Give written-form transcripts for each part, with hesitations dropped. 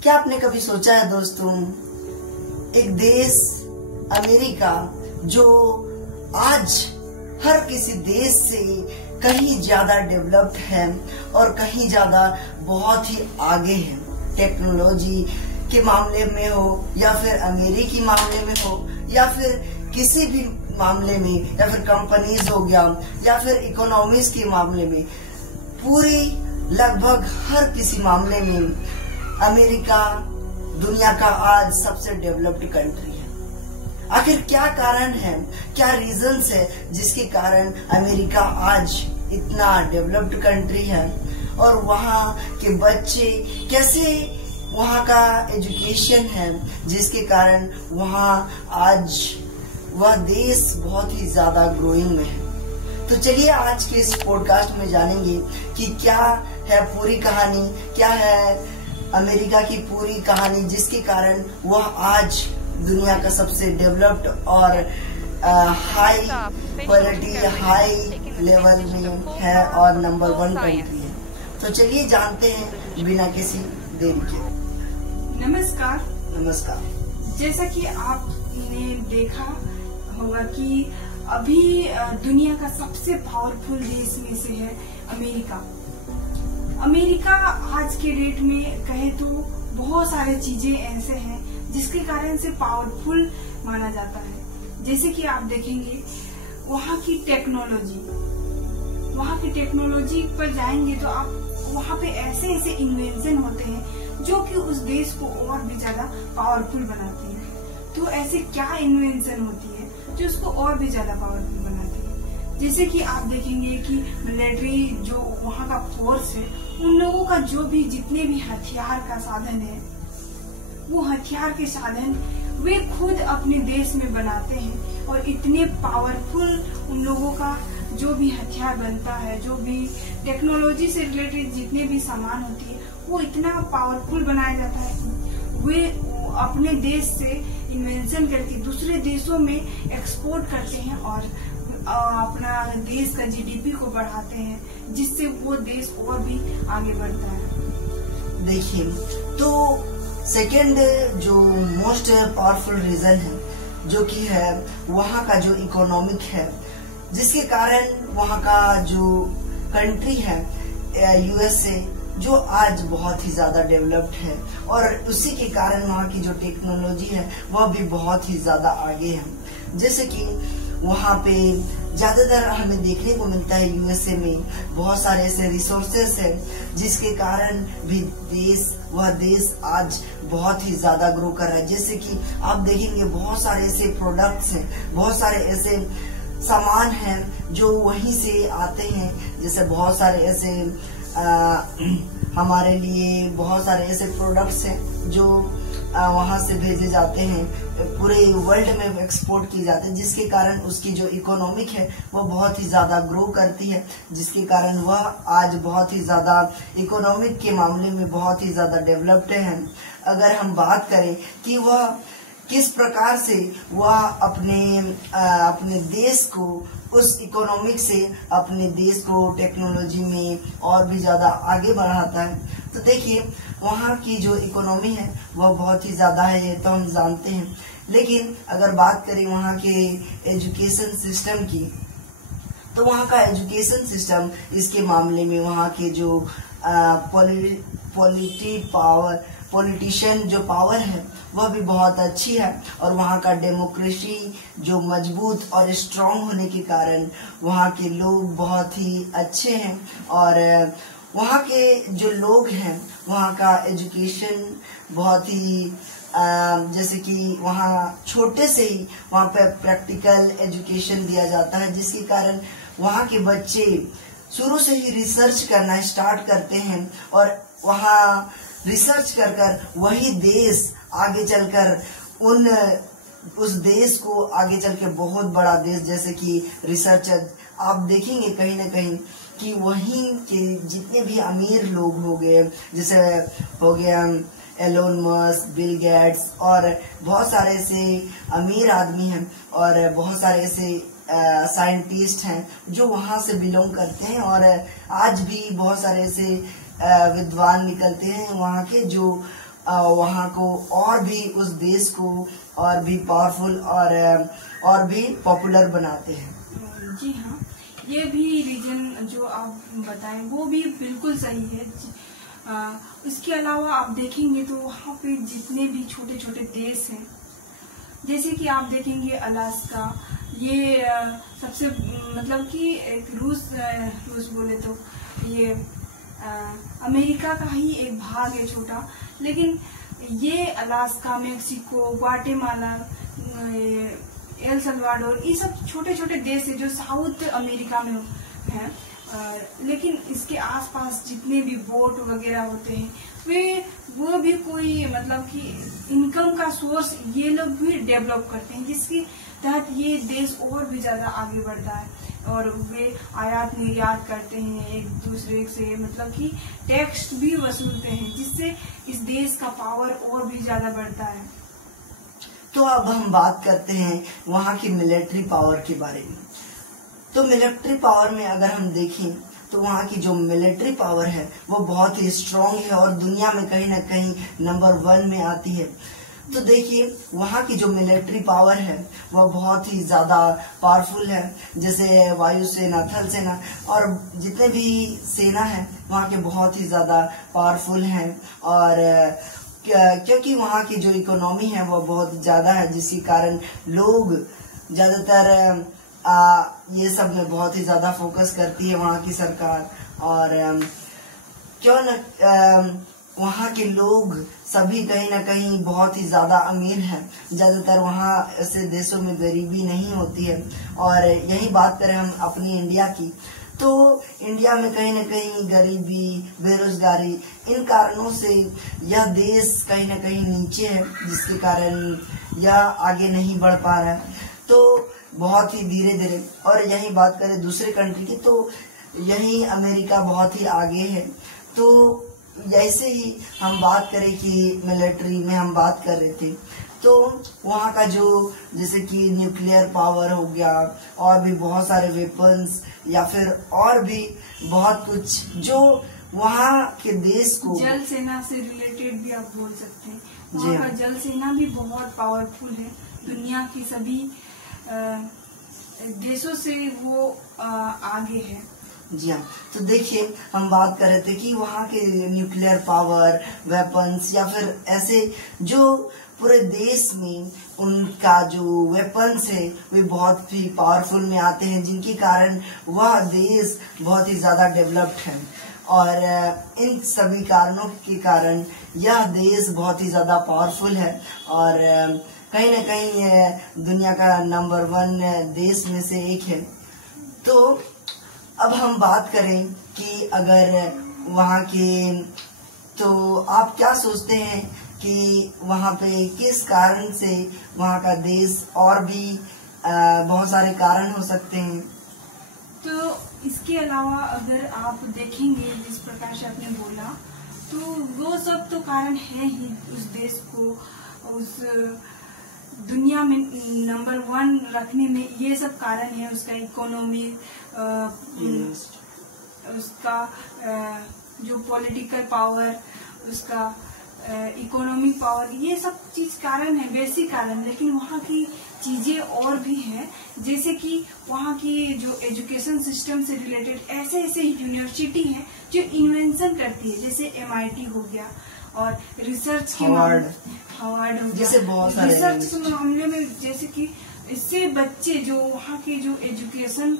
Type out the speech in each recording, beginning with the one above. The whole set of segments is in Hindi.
क्या आपने कभी सोचा है दोस्तों, एक देश अमेरिका जो आज हर किसी देश से कहीं ज्यादा डेवलप्ड है और कहीं ज्यादा बहुत ही आगे है, टेक्नोलॉजी के मामले में हो या फिर अमेरिकी मामले में हो या फिर किसी भी मामले में, या फिर कंपनीज हो गया या फिर इकोनॉमीज के मामले में, पूरी लगभग हर किसी मामले में अमेरिका दुनिया का आज सबसे डेवलप्ड कंट्री है। आखिर क्या कारण है, क्या रीजंस है जिसके कारण अमेरिका आज इतना डेवलप्ड कंट्री है और वहाँ के बच्चे कैसे, वहाँ का एजुकेशन है जिसके कारण वहाँ आज वह देश बहुत ही ज्यादा ग्रोइंग में है। तो चलिए आज के इस पॉडकास्ट में जानेंगे कि क्या है पूरी कहानी, क्या है अमेरिका की पूरी कहानी जिसके कारण वह आज दुनिया का सबसे डेवलप्ड और हाई क्वालिटी, हाई लेवल में है और नंबर 1 कंट्री है। तो चलिए जानते हैं बिना किसी देरी के। नमस्कार। नमस्कार। जैसा कि आपने देखा होगा कि अभी दुनिया का सबसे पावरफुल देश में से है अमेरिका। अमेरिका आज के डेट में कहे तो बहुत सारे चीजें ऐसे हैं जिसके कारण से पावरफुल माना जाता है। जैसे कि आप देखेंगे वहाँ की टेक्नोलॉजी पर जाएंगे तो आप वहाँ पे ऐसे ऐसे इन्वेंशन होते हैं जो कि उस देश को और भी ज्यादा पावरफुल बनाते हैं। तो ऐसे क्या इन्वेंशन होती है जो उसको और भी ज्यादा पावरफुल बनाती है? जैसे कि आप देखेंगे कि मिलिट्री जो वहाँ का फोर्स है, उन लोगों का जो भी जितने भी हथियार का साधन है, वो हथियार के साधन वे खुद अपने देश में बनाते हैं और इतने पावरफुल उन लोगों का जो भी हथियार बनता है, जो भी टेक्नोलॉजी से रिलेटेड जितने भी सामान होती है, वो इतना पावरफुल बनाया जाता है। वे अपने देश से इन्वेंशन करके दूसरे देशों में एक्सपोर्ट करते हैं और अपना देश का जीडीपी को बढ़ाते हैं, जिससे वो देश और भी आगे बढ़ता है। देखिए, तो सेकेंड जो मोस्ट पावरफुल रीजन है जो कि है वहाँ का जो इकोनॉमिक है, जिसके कारण वहाँ का जो कंट्री है यूएसए जो आज बहुत ही ज्यादा डेवलप्ड है और उसी के कारण वहाँ की जो टेक्नोलॉजी है वह भी बहुत ही ज्यादा आगे है। जैसे कि वहाँ पे ज्यादातर हमें देखने को मिलता है यूएसए में बहुत सारे ऐसे रिसोर्सेस हैं जिसके कारण भी वह देश आज बहुत ही ज्यादा ग्रो कर रहा है। जैसे कि आप देखेंगे बहुत सारे ऐसे प्रोडक्ट्स हैं, बहुत सारे ऐसे सामान हैं जो वहीं से आते हैं। जैसे बहुत सारे ऐसे हमारे लिए बहुत सारे ऐसे प्रोडक्ट्स हैं जो वहां से भेजे जाते हैं, पूरे वर्ल्ड में एक्सपोर्ट किए जाते हैं, जिसके कारण उसकी जो इकोनॉमिक है वो बहुत ही ज्यादा ग्रो करती है, जिसके कारण वह आज बहुत ही ज्यादा इकोनॉमिक के मामले में बहुत ही ज्यादा डेवलप्ड है। अगर हम बात करें कि वह किस प्रकार से वह अपने देश को उस इकोनॉमिक से अपने देश को टेक्नोलॉजी में और भी ज्यादा आगे बढ़ाता है, तो देखिए वहाँ की जो इकोनॉमी है वह बहुत ही ज्यादा है, ये तो हम जानते हैं। लेकिन अगर बात करें वहाँ के एजुकेशन सिस्टम की, तो वहाँ का एजुकेशन सिस्टम इसके मामले में वहाँ के जो पॉलिटिशियन जो पावर है वह भी बहुत अच्छी है और वहाँ का डेमोक्रेसी जो मजबूत और स्ट्रांग होने के कारण वहाँ के लोग बहुत ही अच्छे हैं और वहाँ के जो लोग हैं वहाँ का एजुकेशन बहुत ही जैसे कि वहाँ छोटे से ही वहाँ पे प्रैक्टिकल एजुकेशन दिया जाता है, जिसके कारण वहाँ के बच्चे शुरू से ही रिसर्च करना स्टार्ट करते हैं और वहाँ रिसर्च कर वही देश आगे चलकर उस देश को आगे चल के बहुत बड़ा देश, जैसे कि रिसर्चर आप देखेंगे कहीं ना कहीं कि वहीं के जितने भी अमीर लोग हो गए, जैसे हो गया एलोन मस्क, बिल गेट्स और बहुत सारे ऐसे अमीर आदमी हैं और बहुत सारे ऐसे साइंटिस्ट हैं जो वहां से बिलोंग करते हैं और आज भी बहुत सारे ऐसे विद्वान निकलते हैं वहाँ के जो वहाँ को और भी, उस देश को और भी पावरफुल और भी पॉपुलर बनाते हैं। जी हाँ, ये भी रीजन जो आप बताएं वो भी बिल्कुल सही है। इसके अलावा आप देखेंगे तो वहाँ पे जितने भी छोटे छोटे देश हैं, जैसे कि आप देखेंगे अलास्का, ये सबसे मतलब कि एक रूस बोले तो ये अमेरिका का ही एक भाग है छोटा, लेकिन ये Alaska, Mexico, Guatemala, El Salvador, ये सब छोटे छोटे देश है जो साउथ अमेरिका में हैं। लेकिन इसके आसपास जितने भी बोट वगैरह होते हैं वो भी कोई मतलब कि इनकम का सोर्स ये लोग भी डेवलप करते हैं, जिसके तहत ये देश और भी ज्यादा आगे बढ़ता है। और वे आयात निर्यात करते हैं एक दूसरे से, मतलब कि टैक्स भी वसूलते हैं, जिससे इस देश का पावर और भी ज्यादा बढ़ता है। तो अब हम बात करते हैं वहाँ की मिलिट्री पावर के बारे में। तो मिलिट्री पावर में अगर हम देखें तो वहाँ की जो मिलिट्री पावर है वो बहुत ही स्ट्रांग है और दुनिया में कहीं ना कहीं नंबर 1 में आती है। तो देखिए वहाँ की जो मिलिट्री पावर है वह बहुत ही ज्यादा पावरफुल है, जैसे वायुसेना, थल सेना और जितने भी सेना है वहाँ के बहुत ही ज्यादा पावरफुल हैं। और क्योंकि वहाँ की जो इकोनॉमी है वो बहुत ज्यादा है, जिसके कारण लोग ज्यादातर ये सब में बहुत ही ज्यादा फोकस करती है वहाँ की सरकार। और क्यों न वहाँ के लोग सभी कहीं ना कहीं बहुत ही ज्यादा अमीर हैं, ज्यादातर वहाँ ऐसे देशों में गरीबी नहीं होती है। और यही बात करें हम अपनी इंडिया की, तो इंडिया में कहीं ना कहीं गरीबी, बेरोजगारी, इन कारणों से यह देश कहीं ना कहीं नीचे है, जिसके कारण यह आगे नहीं बढ़ पा रहा है। तो बहुत ही धीरे धीरे, और यही बात करें दूसरे कंट्री की तो यही अमेरिका बहुत ही आगे है। तो जैसे ही हम बात करें कि मिलिट्री में हम बात कर रहे थे, तो वहाँ का जो जैसे कि न्यूक्लियर पावर हो गया और भी बहुत सारे वेपन्स या फिर और भी बहुत कुछ जो वहाँ के देश को, जल सेना से रिलेटेड भी आप बोल सकते हैं। वहाँ का जल सेना भी बहुत पावरफुल है, दुनिया की सभी देशों से वो आगे है। जी हाँ, तो देखिए हम बात कर रहे थे कि वहाँ के न्यूक्लियर पावर, वेपन्स या फिर ऐसे जो पूरे देश में उनका जो वेपन्स है वे बहुत ही पावरफुल में आते हैं, जिनके कारण वह देश बहुत ही ज्यादा डेवलप्ड है। और इन सभी कारणों के कारण यह देश बहुत ही ज्यादा पावरफुल है और कहीं न कहीं दुनिया का नंबर 1 देश में से एक है। तो अब हम बात करें कि अगर वहाँ के, तो आप क्या सोचते हैं कि वहाँ पे किस कारण से वहाँ का देश, और भी बहुत सारे कारण हो सकते हैं। तो इसके अलावा अगर आप देखेंगे जिस प्रकार से आपने बोला, तो वो सब तो कारण है ही उस देश को उस दुनिया में नंबर 1 रखने में। ये सब कारण है, उसका इकोनॉमी, उसका जो पॉलिटिकल पावर, उसका इकोनॉमिक पावर, ये सब चीज कारण है, बेसिक कारण। लेकिन वहाँ की चीजें और भी हैं, जैसे कि वहाँ की जो एजुकेशन सिस्टम से रिलेटेड ऐसे ऐसे यूनिवर्सिटी हैं जो इन्वेंशन करती है, जैसे MIT हो गया, और रिसर्च के हार्वर्ड हो गया, बहुत सारे रिसर्च के मामले में, जैसे कि इससे बच्चे जो वहाँ के जो एजुकेशन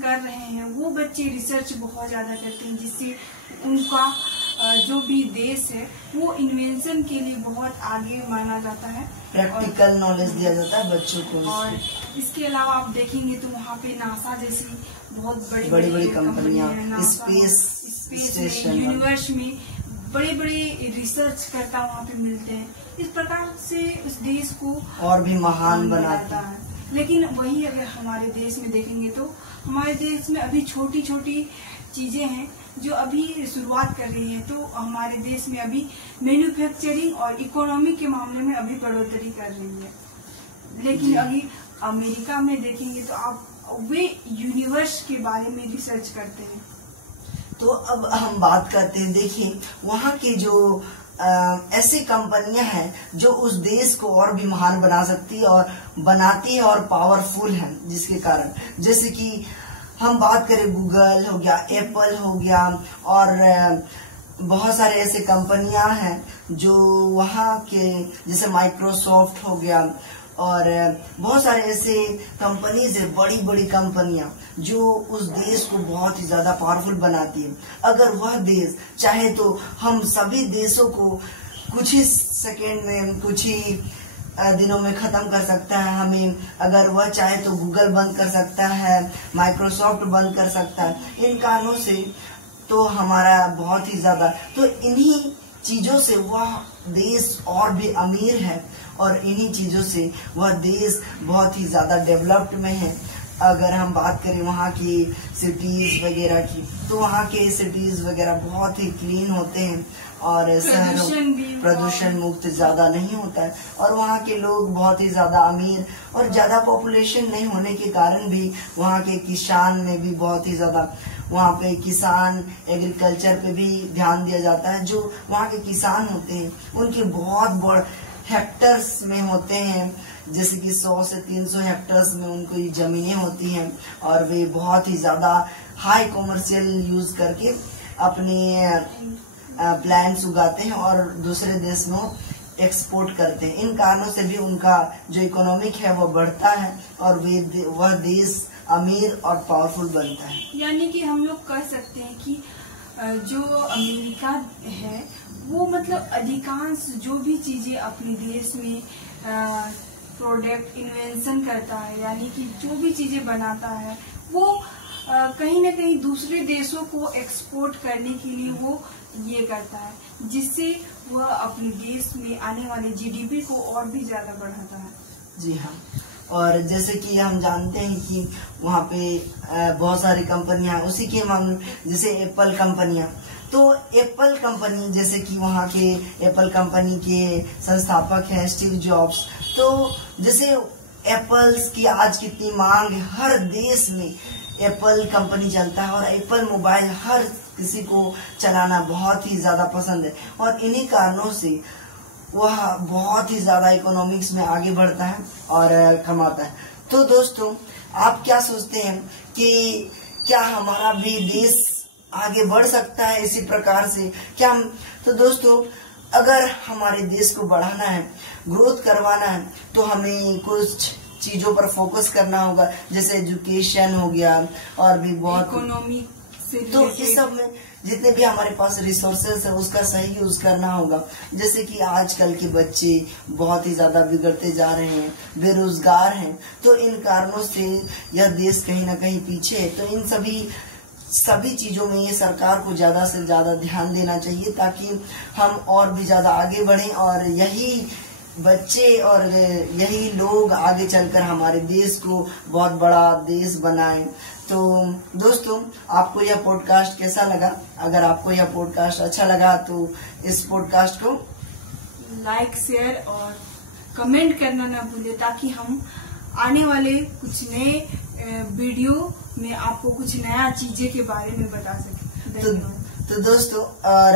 कर रहे हैं वो बच्चे रिसर्च बहुत ज्यादा करते हैं, जिससे उनका जो भी देश है वो इन्वेंशन के लिए बहुत आगे माना जाता है। प्रैक्टिकल नॉलेज दिया जाता है बच्चों को। और इसके अलावा आप देखेंगे तो वहाँ पे नासा जैसी बहुत बड़ी बड़ी कंपनियां, स्पेस में, यूनिवर्स में बड़े बड़े रिसर्च करता वहाँ पे मिलते हैं। इस प्रकार से उस देश को और भी महान बनाता है। लेकिन वही अगर हमारे देश में देखेंगे तो हमारे देश में अभी छोटी छोटी चीजें हैं जो अभी शुरुआत कर रही है। तो हमारे देश में अभी मैन्युफैक्चरिंग और इकोनॉमी के मामले में अभी बढ़ोतरी कर रही है। लेकिन अभी अमेरिका में देखेंगे तो आप वे यूनिवर्स के बारे में रिसर्च करते हैं। तो अब हम बात करते हैं, देखिए वहाँ की जो ऐसी कंपनियां हैं जो उस देश को और भी महान बना सकती है और बनाती है और पावरफुल है, जिसके कारण जैसे कि हम बात करें गूगल हो गया, एप्पल हो गया और बहुत सारे ऐसे कंपनियां हैं जो वहाँ के, जैसे माइक्रोसॉफ्ट हो गया और बहुत सारे ऐसे कंपनीज है, बड़ी बड़ी कंपनियां जो उस देश को बहुत ही ज्यादा पावरफुल बनाती है। अगर वह देश चाहे तो हम सभी देशों को कुछ ही सेकेंड में, कुछ ही दिनों में खत्म कर सकता है। हमें अगर वह चाहे तो गूगल बंद कर सकता है, माइक्रोसॉफ्ट बंद कर सकता है। इन कारणों से तो हमारा बहुत ही ज्यादा, तो इन्हीं चीजों से वह देश और भी अमीर है और इन्हीं चीजों से वह देश बहुत ही ज्यादा डेवलप्ड में है। अगर हम बात करें वहाँ की सिटीज वगैरह की, तो वहाँ के सिटीज वगैरह बहुत ही क्लीन होते हैं और शहरों प्रदूषण मुक्त ज्यादा नहीं होता है और वहाँ के लोग बहुत ही ज्यादा अमीर और ज्यादा पॉपुलेशन नहीं होने के कारण भी वहाँ के किसान में भी बहुत ही ज्यादा, वहाँ पे किसान एग्रीकल्चर पे भी ध्यान दिया जाता है। जो वहाँ के किसान होते हैं उनके बहुत बड़े हेक्टर्स में होते हैं, जैसे कि 100 से 300 हेक्टर्स में उनको जमीनें होती हैं और वे बहुत ही ज्यादा हाई कॉमर्शियल यूज करके अपने प्लांट्स उगाते हैं और दूसरे देश में एक्सपोर्ट करते हैं। इन कारणों से भी उनका जो इकोनॉमिक है वो बढ़ता है और वह देश अमीर और पावरफुल बनता है। यानी कि हम लोग कह सकते हैं कि जो अमेरिका है वो मतलब अधिकांश जो भी चीजें अपने देश में प्रोडक्ट इन्वेंशन करता है, यानी कि जो भी चीजें बनाता है वो कहीं ना कहीं दूसरे देशों को एक्सपोर्ट करने के लिए वो ये करता है, जिससे वह अपने देश में आने वाले जीडीपी को और भी ज्यादा बढ़ाता है। जी हाँ, और जैसे कि हम जानते हैं कि वहाँ पे बहुत सारी कंपनियां, उसी के मामले जैसे एप्पल कंपनियां, तो एप्पल कंपनी जैसे कि वहाँ के एप्पल कंपनी के संस्थापक हैं स्टीव जॉब्स। तो जैसे एप्पल्स की आज कितनी मांग है, हर देश में एप्पल कंपनी चलता है और एप्पल मोबाइल हर किसी को चलाना बहुत ही ज्यादा पसंद है और इन्हीं कारणों से वह बहुत ही ज्यादा इकोनॉमिक्स में आगे बढ़ता है और कमाता है। तो दोस्तों आप क्या सोचते हैं कि क्या हमारा भी देश आगे बढ़ सकता है इसी प्रकार से? क्या हम, तो दोस्तों अगर हमारे देश को बढ़ाना है, ग्रोथ करवाना है, तो हमें कुछ चीजों पर फोकस करना होगा, जैसे एजुकेशन हो गया और भी बहुत इकोनॉमी से। तो इस सब में जितने भी हमारे पास रिसोर्सेज है उसका सही यूज करना होगा। जैसे कि आजकल के बच्चे बहुत ही ज्यादा बिगड़ते जा रहे हैं, बेरोजगार हैं, तो इन कारणों से यह देश कहीं ना कहीं पीछे है। तो इन सभी चीजों में ये सरकार को ज्यादा से ज्यादा ध्यान देना चाहिए ताकि हम और भी ज्यादा आगे बढ़ें और यही बच्चे और यही लोग आगे चलकर हमारे देश को बहुत बड़ा देश बनाएं। तो दोस्तों आपको यह पॉडकास्ट कैसा लगा? अगर आपको यह पॉडकास्ट अच्छा लगा तो इस पॉडकास्ट को लाइक, शेयर और कमेंट करना ना भूलें ताकि हम आने वाले कुछ नए वीडियो में आपको कुछ नया चीजें के बारे में बता सकें। तो दोस्तों, और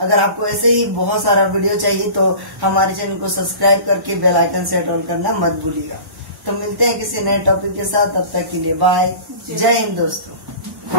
अगर आपको ऐसे ही बहुत सारा वीडियो चाहिए तो हमारे चैनल को सब्सक्राइब करके बेल आइकन सेट ऑन करना मत भूलिएगा। तो मिलते हैं किसी नए टॉपिक के साथ, तब तक के लिए बाय, जय हिंद दोस्तों।